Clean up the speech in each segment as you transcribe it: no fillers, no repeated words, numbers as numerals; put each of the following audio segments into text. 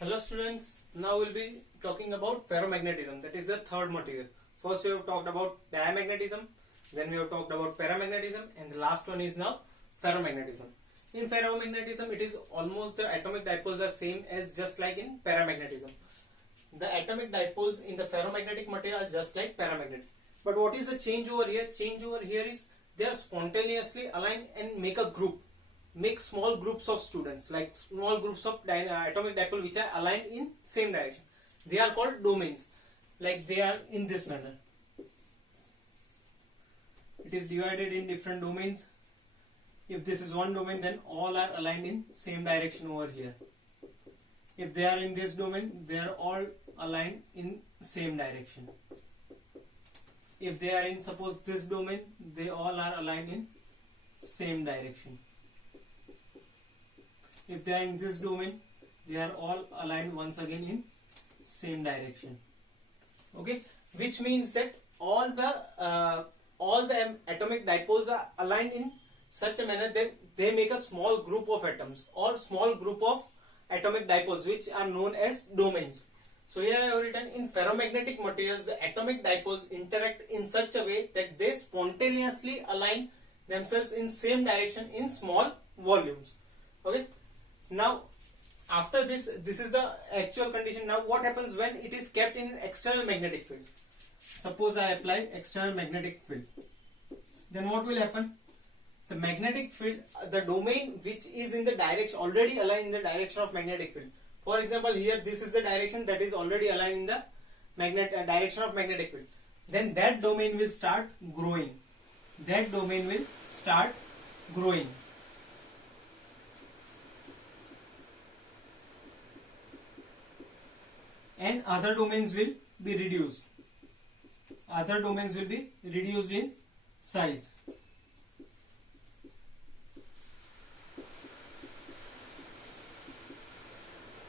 Hello students, now we'll be talking about ferromagnetism, that is the third material. First we have talked about diamagnetism, then we have talked about paramagnetism, and the last one is now ferromagnetism. In ferromagnetism it is almost the atomic dipoles are same as just like in paramagnetism. The atomic dipoles in the ferromagnetic material are just like paramagnetic. But what is the change over here? Change over here is they are spontaneously aligned and make a group. Make small groups of students, like small groups of atomic dipole which are aligned in same direction. They are called domains, like they are in this manner. It is divided in different domains. If this is one domain, then all are aligned in same direction over here. If they are in this domain, they are all aligned in same direction. If they are in, suppose, this domain, they all are aligned in same direction. If they are in this domain, they are all aligned once again in same direction. Okay, which means that all the atomic dipoles are aligned in such a manner that they make a small group of atoms or small group of atomic dipoles, which are known as domains. So here I have written, in ferromagnetic materials, the atomic dipoles interact in such a way that they spontaneously align themselves in same direction in small volumes. Okay. Now, after this is the actual condition. Now, what happens when it is kept in external magnetic field? Suppose I apply external magnetic field. Then what will happen? The magnetic field, the domain which is in the direction, already aligned in the direction of magnetic field. For example, here this is the direction that is already aligned in the direction of magnetic field. Then that domain will start growing. That domain will start growing. And other domains will be reduced. Other domains will be reduced in size.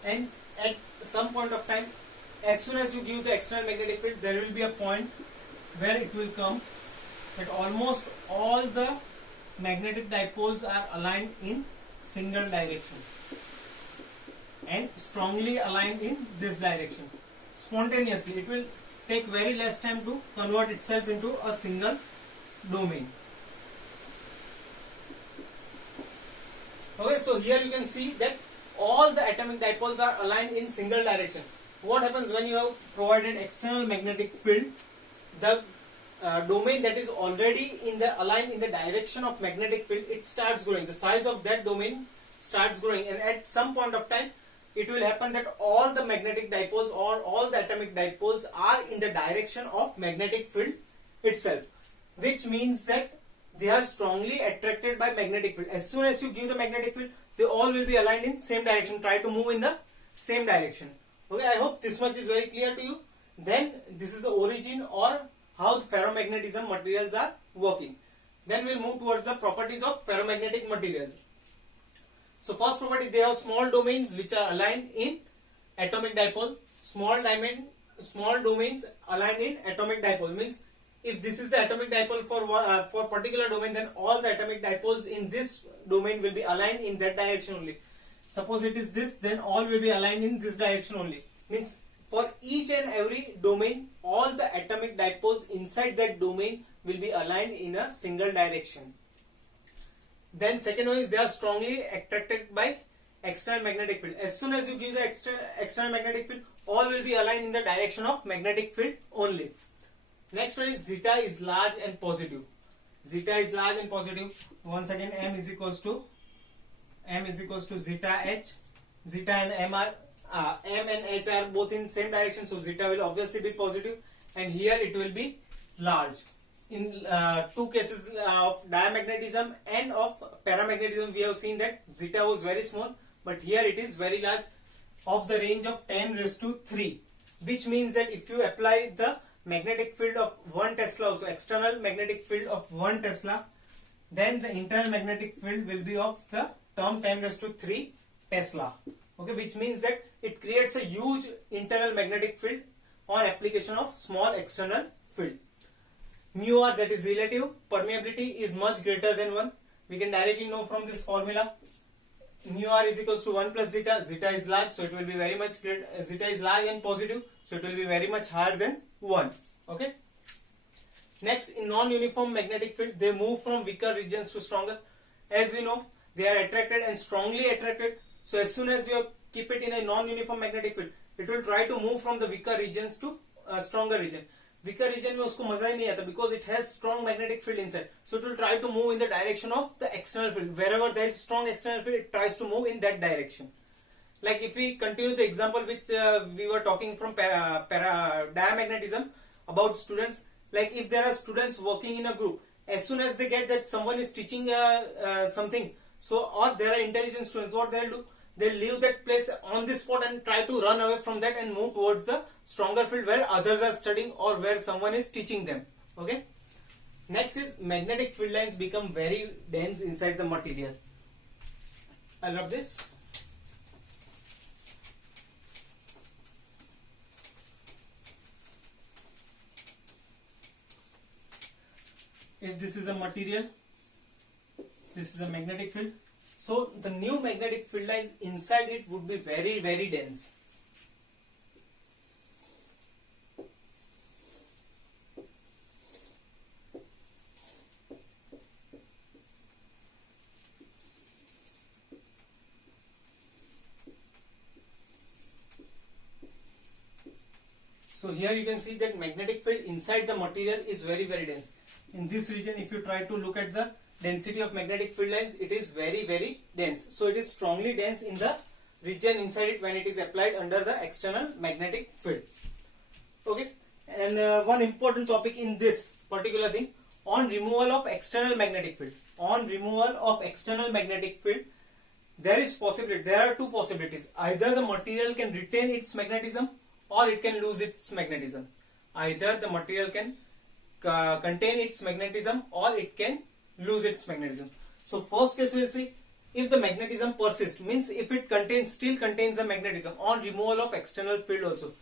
And at some point of time, as soon as you give the external magnetic field, there will be a point where it will come that almost all the magnetic dipoles are aligned in single direction and strongly aligned in this direction. Spontaneously, it will take very less time to convert itself into a single domain. Okay, so here you can see that all the atomic dipoles are aligned in single direction. What happens when you have provided external magnetic field? The domain that is already aligned in the direction of magnetic field, it starts growing. The size of that domain starts growing, and at some point of time, it will happen that all the magnetic dipoles or all the atomic dipoles are in the direction of magnetic field itself, which means that they are strongly attracted by magnetic field. As soon as you give the magnetic field, they all will be aligned in same direction. Try to move in the same direction. Okay, I hope this much is very clear to you. Then this is the origin or how the ferromagnetism materials are working. Then we'll move towards the properties of ferromagnetic materials. So first property, they have small domains which are aligned in atomic dipole. Small domains aligned in atomic dipole means if this is the atomic dipole for particular domain, then all the atomic dipoles in this domain will be aligned in that direction only. Suppose it is this, then all will be aligned in this direction only. Means for each and every domain, all the atomic dipoles inside that domain will be aligned in a single direction. Then second one is they are strongly attracted by external magnetic field. As soon as you give the external magnetic field, all will be aligned in the direction of magnetic field only. Next one is zeta is large and positive. Zeta is large and positive. Once again, m is equals to zeta h. Zeta and m and h are both in same direction, so zeta will obviously be positive, and here it will be large. In two cases of diamagnetism and of paramagnetism, we have seen that zeta was very small, but here it is very large, of the range of 10⁻³ which means that if you apply the magnetic field of 1 Tesla, also external magnetic field of 1 Tesla, then the internal magnetic field will be of the term 10⁻³ Tesla. Okay, which means that it creates a huge internal magnetic field on application of small external field. Mu r, that is relative permeability, is much greater than 1. We can directly know from this formula. mu r is equals to 1 plus zeta. Zeta is large, so it will be very much great. Zeta is large and positive, so it will be very much higher than 1. Okay. Next, in non-uniform magnetic field, they move from weaker regions to stronger. As we know, they are attracted and strongly attracted. So as soon as you keep it in a non-uniform magnetic field, it will try to move from the weaker regions to stronger region. Weaker region में उसको मजा ही नहीं आता because it has strong magnetic field inside. So it will try to move in the direction of the external field. Wherever there is strong external field, it tries to move in that direction. Like if we continue the example which we were talking from diamagnetism about students. Like if there are students working in a group, as soon as they get that someone is teaching something, so or there are intelligent students, what they'll do? They'll leave that place on the spot and try to run away from that and move towards the stronger field where others are studying or where someone is teaching them. Okay. Next is magnetic field lines become very dense inside the material. I'll rub this. If this is a material, this is a magnetic field. So the new magnetic field lines inside it would be very, very dense. So here you can see that magnetic field inside the material is very, very dense. In this region, if you try to look at the density of magnetic field lines, it is very, very dense. So it is strongly dense in the region inside it when it is applied under the external magnetic field. Okay. And one important topic in this particular thing, on removal of external magnetic field. On removal of external magnetic field, there is possibility. There are two possibilities. Either the material can retain its magnetism or it can lose its magnetism. Either the material can contain its magnetism or it can lose its magnetism. So first case we will see if the magnetism persists, means if it still contains the magnetism on removal of external field also.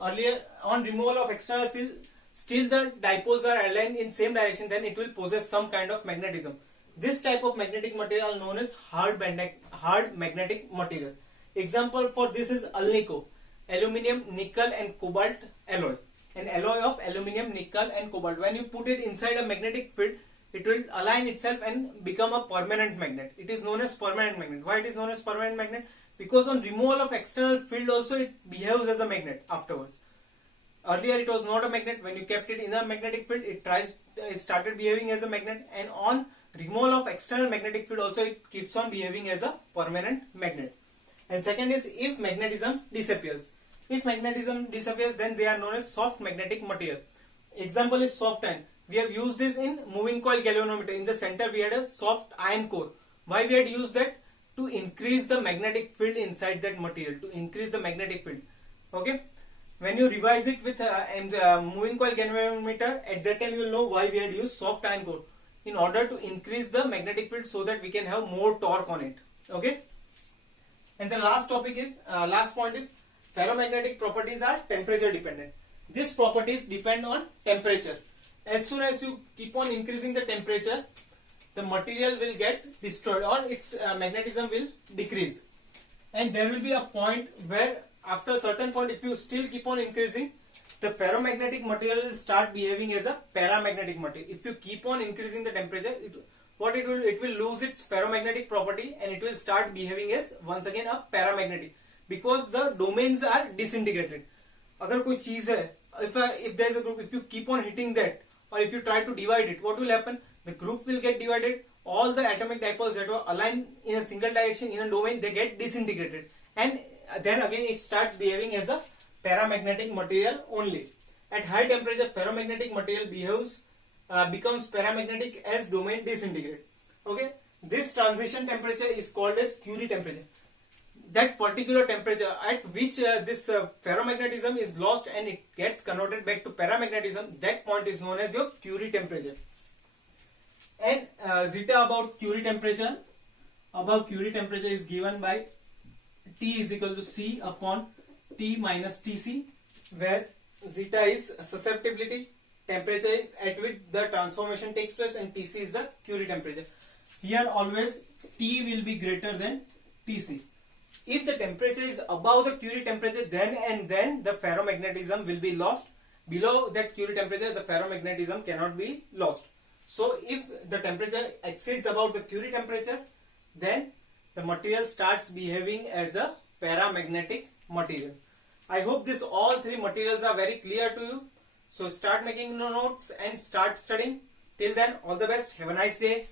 Earlier on removal of external field, still the dipoles are aligned in same direction, then it will possess some kind of magnetism. This type of magnetic material known as hard magnetic material. Example for this is alnico, aluminium, nickel and cobalt alloy. An alloy of aluminium, nickel and cobalt. When you put it inside a magnetic field, it will align itself and become a permanent magnet. It is known as permanent magnet. Why it is known as permanent magnet? Because on removal of external field also it behaves as a magnet afterwards. Earlier it was not a magnet. When you kept it in a magnetic field, it started behaving as a magnet, and on removal of external magnetic field also it keeps on behaving as a permanent magnet. And second is if magnetism disappears. If magnetism disappears, then they are known as soft magnetic material. Example is soft iron. We have used this in moving coil galvanometer. In the center we had a soft iron core. Why we had used that? To increase the magnetic field inside that material. To increase the magnetic field. Okay. When you revise it with moving coil galvanometer, at that time you will know why we had used soft iron core. In order to increase the magnetic field so that we can have more torque on it. Okay. And the last topic is, last point is, ferromagnetic properties are temperature dependent. These properties depend on temperature. As soon as you keep on increasing the temperature, the material will get destroyed or its magnetism will decrease. And there will be a point where after a certain point, if you still keep on increasing, the ferromagnetic material will start behaving as a paramagnetic material. If you keep on increasing the temperature, it will lose its ferromagnetic property and it will start behaving as once again a paramagnetic. Because the domains are disintegrated. अगर कोई चीज है, if there is a group, if you keep on hitting that, or if you try to divide it, what will happen? The group will get divided. All the atomic dipoles that were aligned in a single direction in a domain, they get disintegrated, and then again it starts behaving as a paramagnetic material only. At high temperature, ferromagnetic material becomes paramagnetic as domain disintegrate. Okay, this transition temperature is called as Curie temperature. That particular temperature at which this ferromagnetism is lost and it gets converted back to paramagnetism, that point is known as your Curie temperature. And zeta about Curie temperature, is given by T is equal to C upon T minus Tc, where zeta is susceptibility, temperature is at which the transformation takes place, and Tc is the Curie temperature. Here always T will be greater than Tc. If the temperature is above the Curie temperature, then the ferromagnetism will be lost. Below that Curie temperature, the ferromagnetism cannot be lost. So if the temperature exceeds about the Curie temperature, then the material starts behaving as a paramagnetic material. I hope this all three materials are very clear to you. So start making notes and start studying. Till then, all the best. Have a nice day.